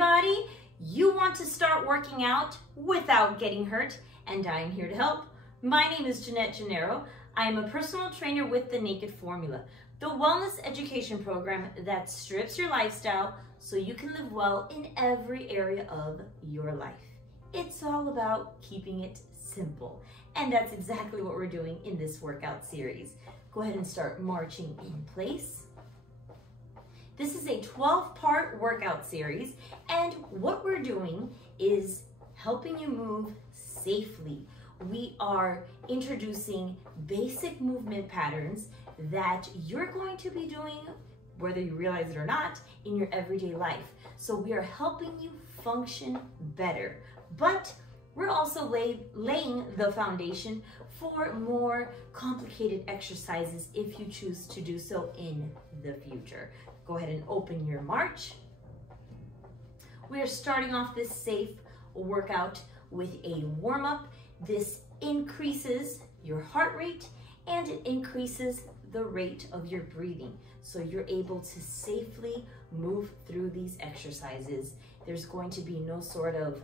everybody. You want to start working out without getting hurt, and I'm here to help. My name is Jeanette Gennaro. I am a personal trainer with The Naked Formula, the wellness education program that strips your lifestyle so you can live well in every area of your life. It's all about keeping it simple, and that's exactly what we're doing in this workout series. Go ahead and start marching in place. This is a 12-part workout series, and what we're doing is helping you move safely. We are introducing basic movement patterns that you're going to be doing, whether you realize it or not, in your everyday life. So we are helping you function better, but we're also laying the foundation for more complicated exercises if you choose to do so in the future. Go ahead and open your march. We are starting off this safe workout with a warm-up. This increases your heart rate and it increases the rate of your breathing, so you're able to safely move through these exercises. There's going to be no sort of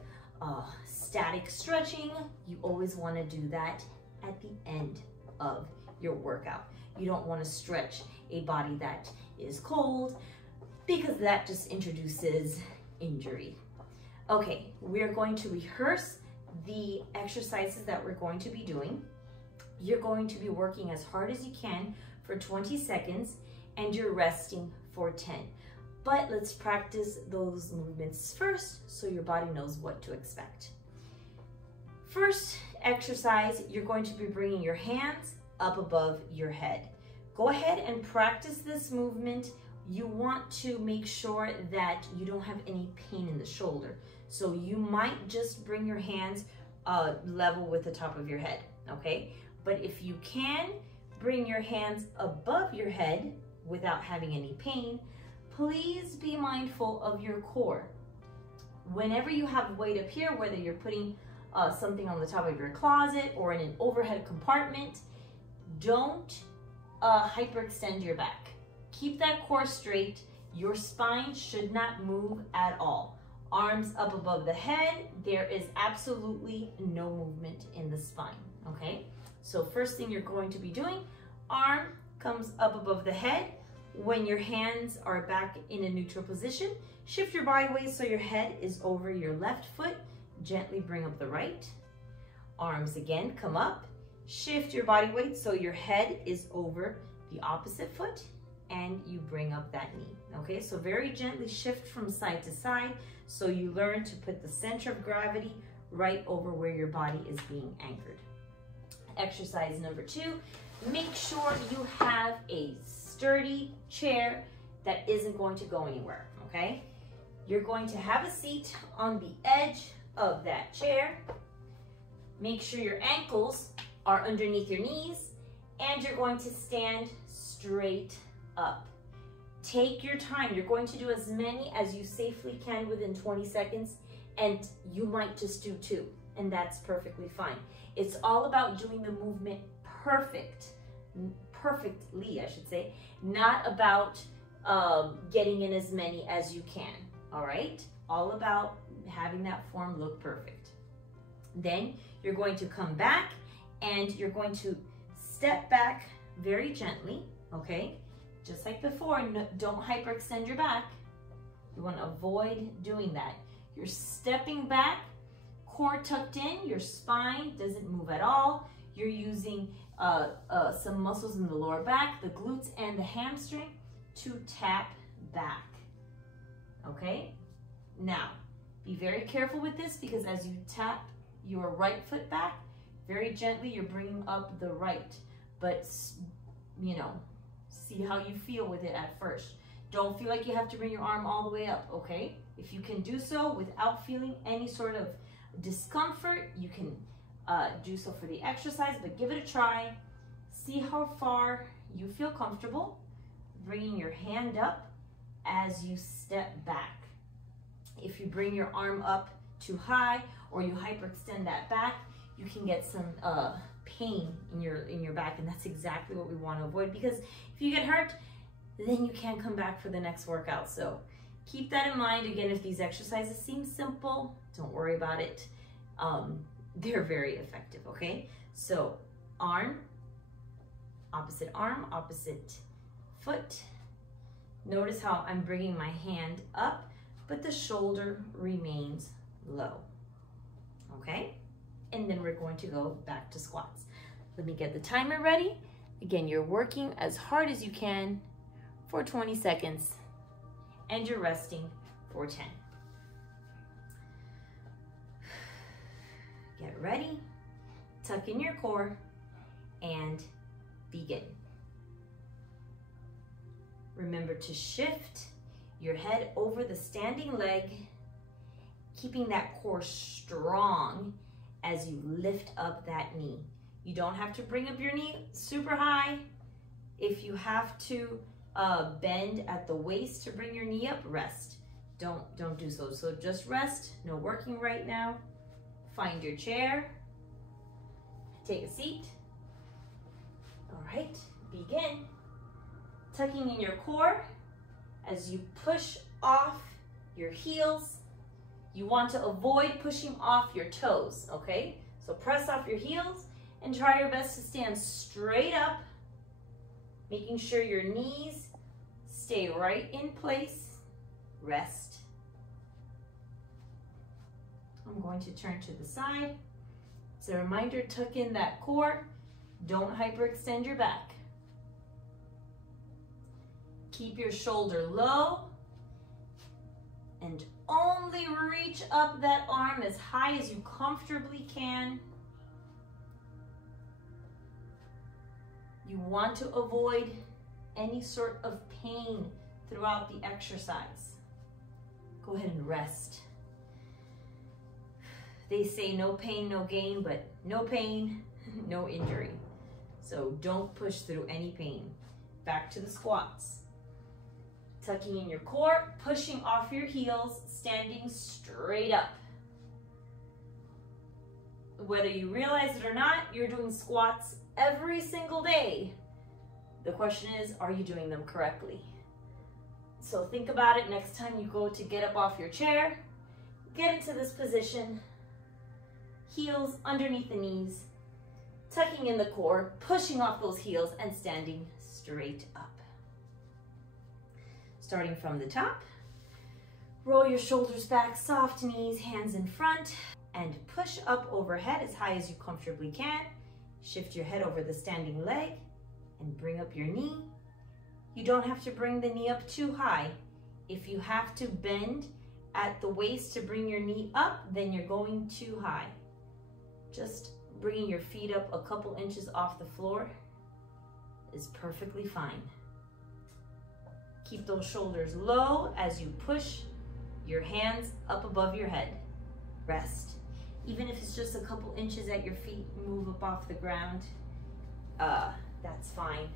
static stretching. You always want to do that at the end of your workout. You don't want to stretch a body that is cold because that just introduces injury. Okay, we're going to rehearse the exercises that we're going to be doing. You're going to be working as hard as you can for 20 seconds and you're resting for 10. But let's practice those movements first so your body knows what to expect. First exercise, you're going to be bringing your hands up above your head. Go ahead and practice this movement. You want to make sure that you don't have any pain in the shoulder. So you might just bring your hands level with the top of your head, okay? But if you can bring your hands above your head without having any pain, please be mindful of your core. Whenever you have weight up here, whether you're putting something on the top of your closet or in an overhead compartment, don't hyperextend your back. Keep that core straight. Your spine should not move at all. Arms up above the head, there is absolutely no movement in the spine, okay? So first thing you're going to be doing, arm comes up above the head. When your hands are back in a neutral position, shift your body weight so your head is over your left foot. Gently bring up the right. Arms again come up. Shift your body weight so your head is over the opposite foot and you bring up that knee. Okay, so very gently shift from side to side so you learn to put the center of gravity right over where your body is being anchored. Exercise number 2, make sure you have a sturdy chair that isn't going to go anywhere, okay? You're going to have a seat on the edge of that chair. Make sure your ankles are underneath your knees and you're going to stand straight up. Take your time. You're going to do as many as you safely can within 20 seconds, and you might just do 2, and that's perfectly fine. It's all about doing the movement perfectly, I should say, not about getting in as many as you can, all right? All about having that form look perfect. Then you're going to come back and you're going to step back very gently, okay? Just like before, don't hyperextend your back. You want to avoid doing that. You're stepping back, core tucked in, your spine doesn't move at all. You're using some muscles in the lower back, the glutes and the hamstring to tap back, okay? Now, be very careful with this because as you tap your right foot back, very gently you're bringing up the right, but you know, see how you feel with it at first. Don't feel like you have to bring your arm all the way up, okay? If you can do so without feeling any sort of discomfort, you can do so for the exercise, but give it a try. See how far you feel comfortable, bringing your hand up as you step back. If you bring your arm up too high or you hyperextend that back, you can get some pain in your back, and that's exactly what we want to avoid, because if you get hurt, then you can't come back for the next workout. So Keep that in mind. Again, if these exercises seem simple, don't worry about it. They're very effective, okay? So arm, opposite foot. Notice how I'm bringing my hand up, but the shoulder remains low, okay? And then we're going to go back to squats. Let me get the timer ready. Again, you're working as hard as you can for 20 seconds, and you're resting for 10. Get ready, tuck in your core, and begin. Remember to shift your head over the standing leg, keeping that core strong as you lift up that knee. You don't have to bring up your knee super high. If you have to bend at the waist to bring your knee up, rest. Don't do so. So just rest, no working right now. Find your chair, take a seat. All right, begin. Tucking in your core as you push off your heels. You want to avoid pushing off your toes, okay? So press off your heels and try your best to stand straight up, making sure your knees stay right in place. Rest. I'm going to turn to the side. As a reminder, tuck in that core. Don't hyperextend your back. Keep your shoulder low and only reach up that arm as high as you comfortably can. You want to avoid any sort of pain throughout the exercise. Go ahead and rest. They say no pain, no gain, but no pain, no injury. So don't push through any pain. Back to the squats. Tucking in your core, pushing off your heels, standing straight up. Whether you realize it or not, you're doing squats every single day. The question is, are you doing them correctly? So think about it next time you go to get up off your chair. Get into this position. Heels underneath the knees, tucking in the core, pushing off those heels and standing straight up. Starting from the top, roll your shoulders back, soft knees, hands in front, and push up overhead as high as you comfortably can. Shift your head over the standing leg and bring up your knee. You don't have to bring the knee up too high. If you have to bend at the waist to bring your knee up, then you're going too high. Just bringing your feet up a couple inches off the floor is perfectly fine. Keep those shoulders low as you push your hands up above your head. Rest. Even if it's just a couple inches at your feet, move up off the ground. That's fine.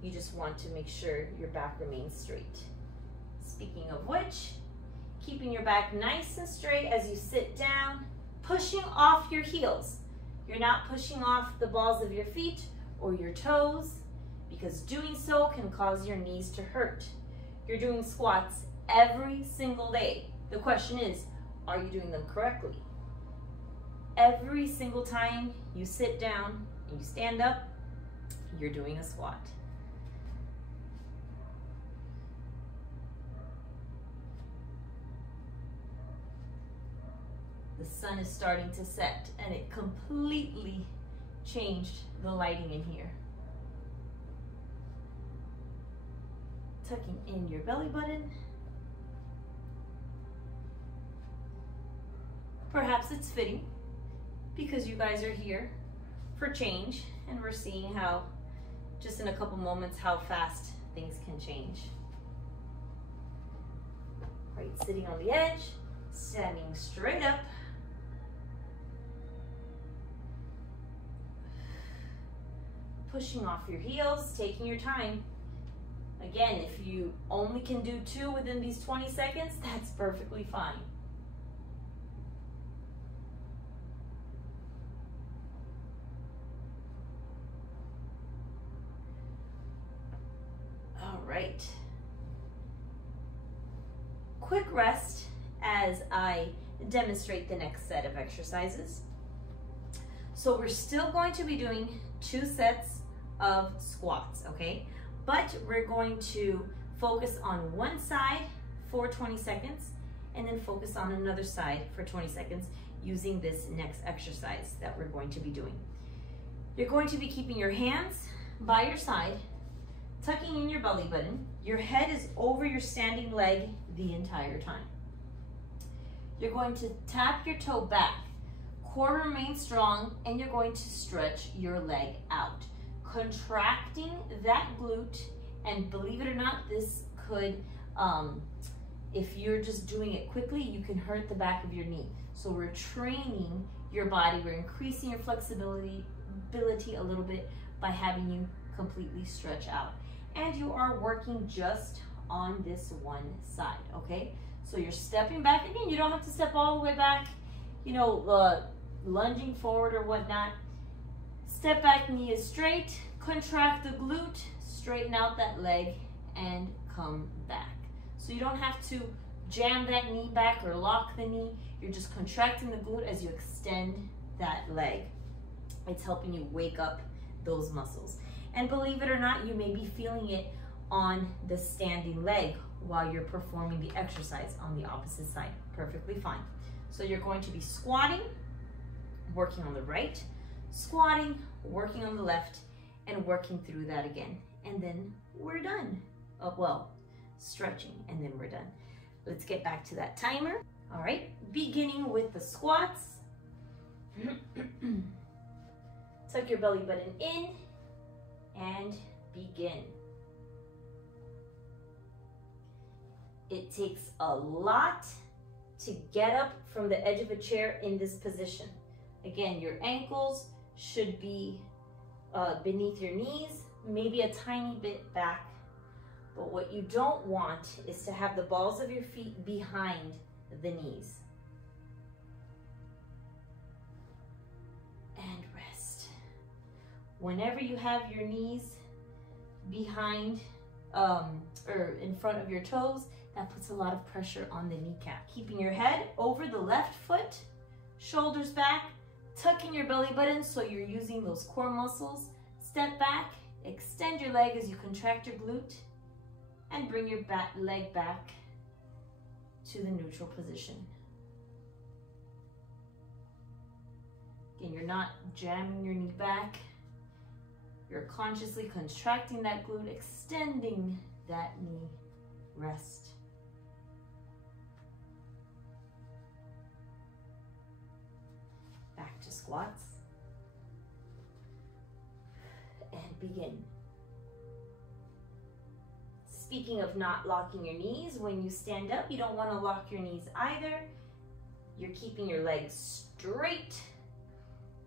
You just want to make sure your back remains straight. Speaking of which, keeping your back nice and straight as you sit down, pushing off your heels. You're not pushing off the balls of your feet or your toes, because doing so can cause your knees to hurt. You're doing squats every single day. The question is, are you doing them correctly? Every single time you sit down and you stand up, you're doing a squat. The sun is starting to set and it completely changed the lighting in here. Tucking in your belly button. Perhaps it's fitting because you guys are here for change and we're seeing how, just in a couple moments, how fast things can change. Right, sitting on the edge, standing straight up. Pushing off your heels, taking your time. Again, if you only can do 2 within these 20 seconds, that's perfectly fine. All right. quick rest as I demonstrate the next set of exercises. So we're still going to be doing 2 sets of squats, okay? But we're going to focus on one side for 20 seconds and then focus on another side for 20 seconds using this next exercise that we're going to be doing. You're going to be keeping your hands by your side, tucking in your belly button. Your head is over your standing leg the entire time. You're going to tap your toe back. Core remains strong, and you're going to stretch your leg out, contracting that glute. And believe it or not, this could, if you're just doing it quickly, you can hurt the back of your knee. So we're training your body, we're increasing your flexibility a little bit by having you completely stretch out. And you are working just on this one side, okay? So you're stepping back. Again, you don't have to step all the way back, you know, lunging forward or whatnot. Step back, knee is straight, contract the glute, straighten out that leg, and come back. So you don't have to jam that knee back or lock the knee. You're just contracting the glute as you extend that leg. It's helping you wake up those muscles. And believe it or not, you may be feeling it on the standing leg while you're performing the exercise on the opposite side. Perfectly fine. So you're going to be squatting, working on the right, squatting, working on the left, and working through that again. And then we're done. Oh, well, stretching, and then we're done. Let's get back to that timer. All right, beginning with the squats. Tuck your belly button in and begin. It takes a lot to get up from the edge of a chair in this position. Again, your ankles should be beneath your knees, maybe a tiny bit back. But what you don't want is to have the balls of your feet behind the knees. And rest. Whenever you have your knees behind or in front of your toes, that puts a lot of pressure on the kneecap. Keeping your head over the left foot, shoulders back, tucking your belly button so you're using those core muscles. Step back, extend your leg as you contract your glute, and bring your leg back to the neutral position. Again, you're not jamming your knee back. You're consciously contracting that glute, extending that knee. Rest. Back to squats. And begin. Speaking of not locking your knees, when you stand up, you don't want to lock your knees either. You're keeping your legs straight,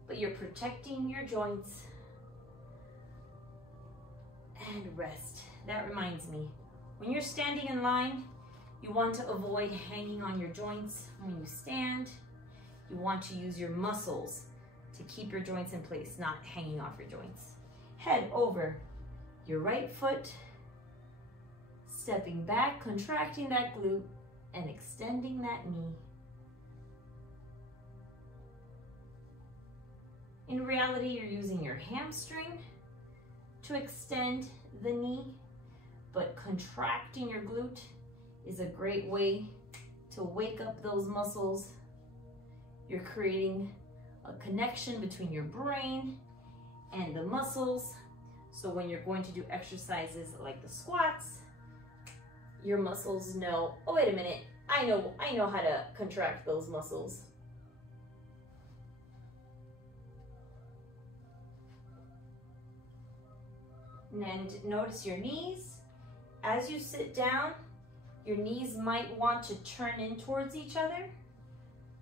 but you're protecting your joints. And rest. That reminds me, when you're standing in line, you want to avoid hanging on your joints. When you stand, you want to use your muscles to keep your joints in place, not hanging off your joints. Head over your right foot, stepping back, contracting that glute, and extending that knee. In reality, you're using your hamstring to extend the knee, but contracting your glute is a great way to wake up those muscles. You're creating a connection between your brain and the muscles. So when you're going to do exercises like the squats, your muscles know, oh, wait a minute, I know how to contract those muscles. And notice your knees. As you sit down, your knees might want to turn in towards each other.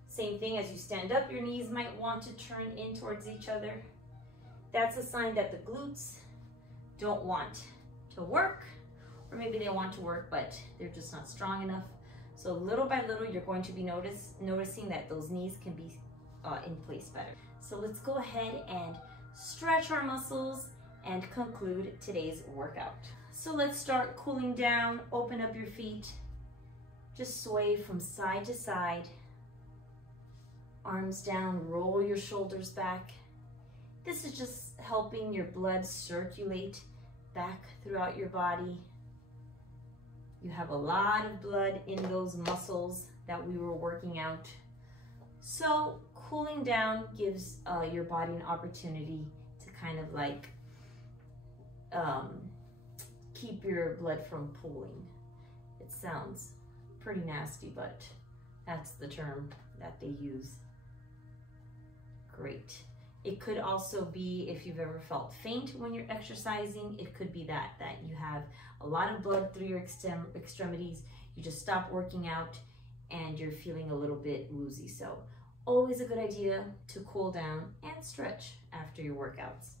Same thing as you stand up, your knees might want to turn in towards each other. That's a sign that the glutes don't want to work, or maybe they want to work, but they're just not strong enough. So little by little, you're going to be noticing that those knees can be in place better. So let's go ahead and stretch our muscles and conclude today's workout. So let's start cooling down. Open up your feet. Just sway from side to side. Arms down, roll your shoulders back. This is just helping your blood circulate back throughout your body. You have a lot of blood in those muscles that we were working out. So cooling down gives your body an opportunity to kind of like keep your blood from pooling. It sounds pretty nasty, but that's the term that they use. Great. It could also be, if you've ever felt faint when you're exercising, it could be that you have a lot of blood through your extremities. You just stop working out and you're feeling a little bit woozy. So always a good idea to cool down and stretch after your workouts.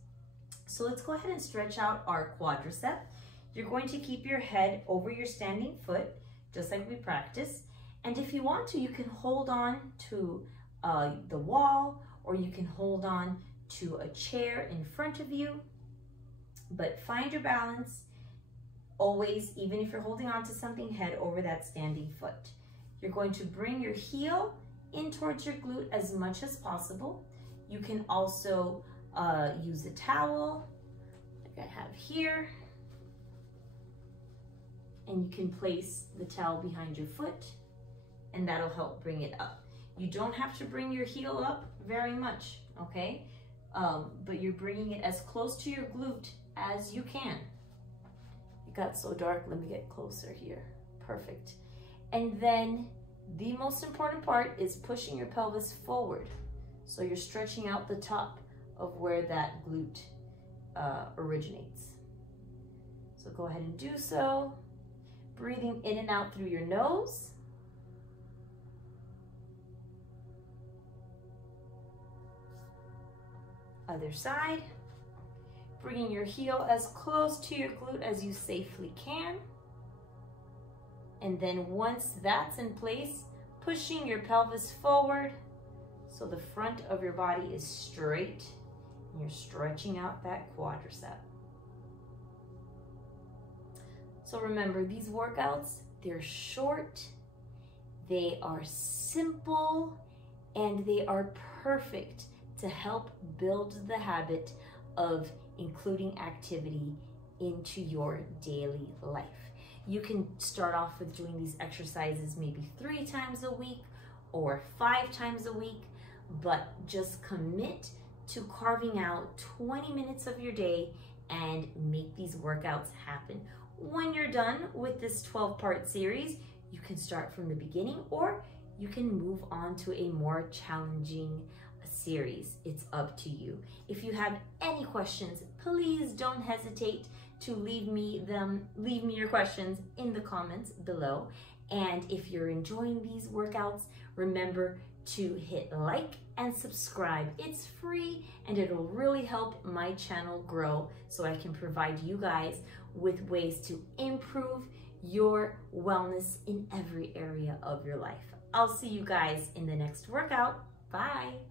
So let's go ahead and stretch out our quadricep. You're going to keep your head over your standing foot, just like we practiced. And if you want to, you can hold on to the wall, or you can hold on to a chair in front of you, but find your balance always, even if you're holding on to something, head over that standing foot. You're going to bring your heel in towards your glute as much as possible. You can also use a towel, like I have here, and you can place the towel behind your foot, and that'll help bring it up. You don't have to bring your heel up very much, okay? But you're bringing it as close to your glute as you can. It got so dark, let me get closer here. Perfect. And then the most important part is pushing your pelvis forward. So you're stretching out the top of where that glute originates. So go ahead and do so. Breathing in and out through your nose. Other side. Bringing your heel as close to your glute as you safely can. And then once that's in place, pushing your pelvis forward so the front of your body is straight and you're stretching out that quadricep. So remember, these workouts, they're short, they are simple, and they are perfect to help build the habit of including activity into your daily life. You can start off with doing these exercises maybe 3 times a week or 5 times a week, but just commit to carving out 20 minutes of your day and make these workouts happen. When you're done with this 12-part series, you can start from the beginning, or you can move on to a more challenging series. It's up to you. If you have any questions, please don't hesitate to leave me your questions in the comments below. And if you're enjoying these workouts, remember to hit like and subscribe. It's free and it'll really help my channel grow so I can provide you guys with ways to improve your wellness in every area of your life. I'll see you guys in the next workout. Bye.